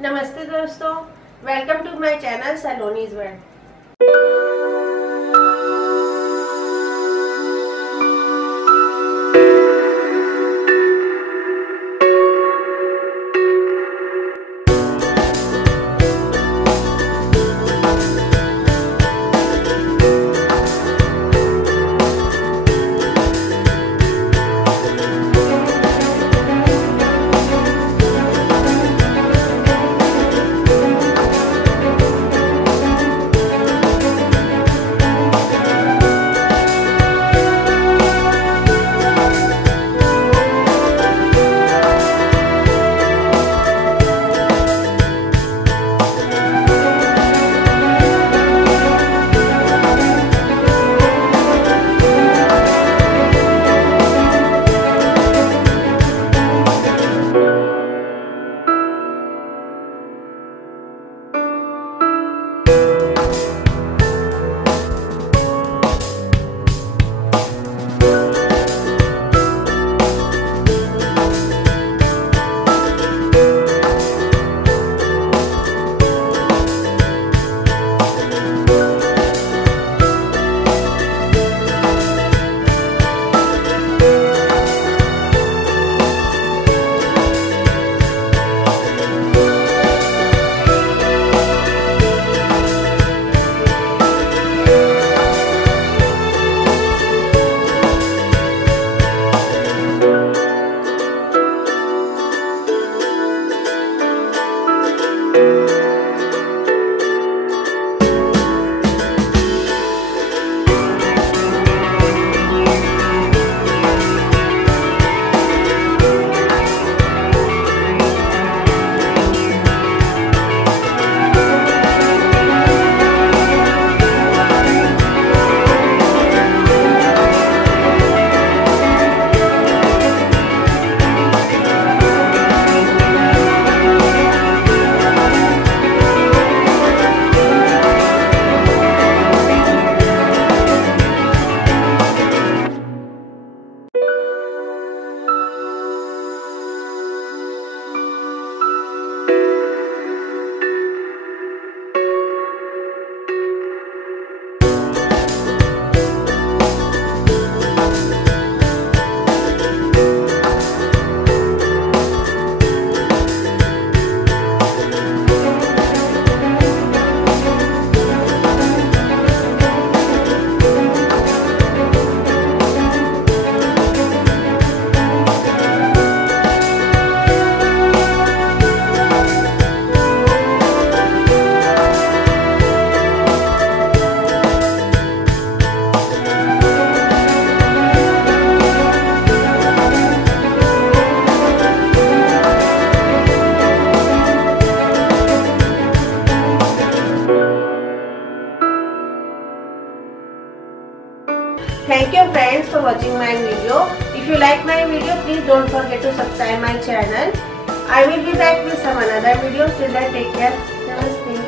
नमस्ते दोस्तों, welcome to my channel Saloni's world. Thank you friends for watching my video. If you like my video, please don't forget to subscribe my channel. I will be back with some another video. Till then, take care. Namaste.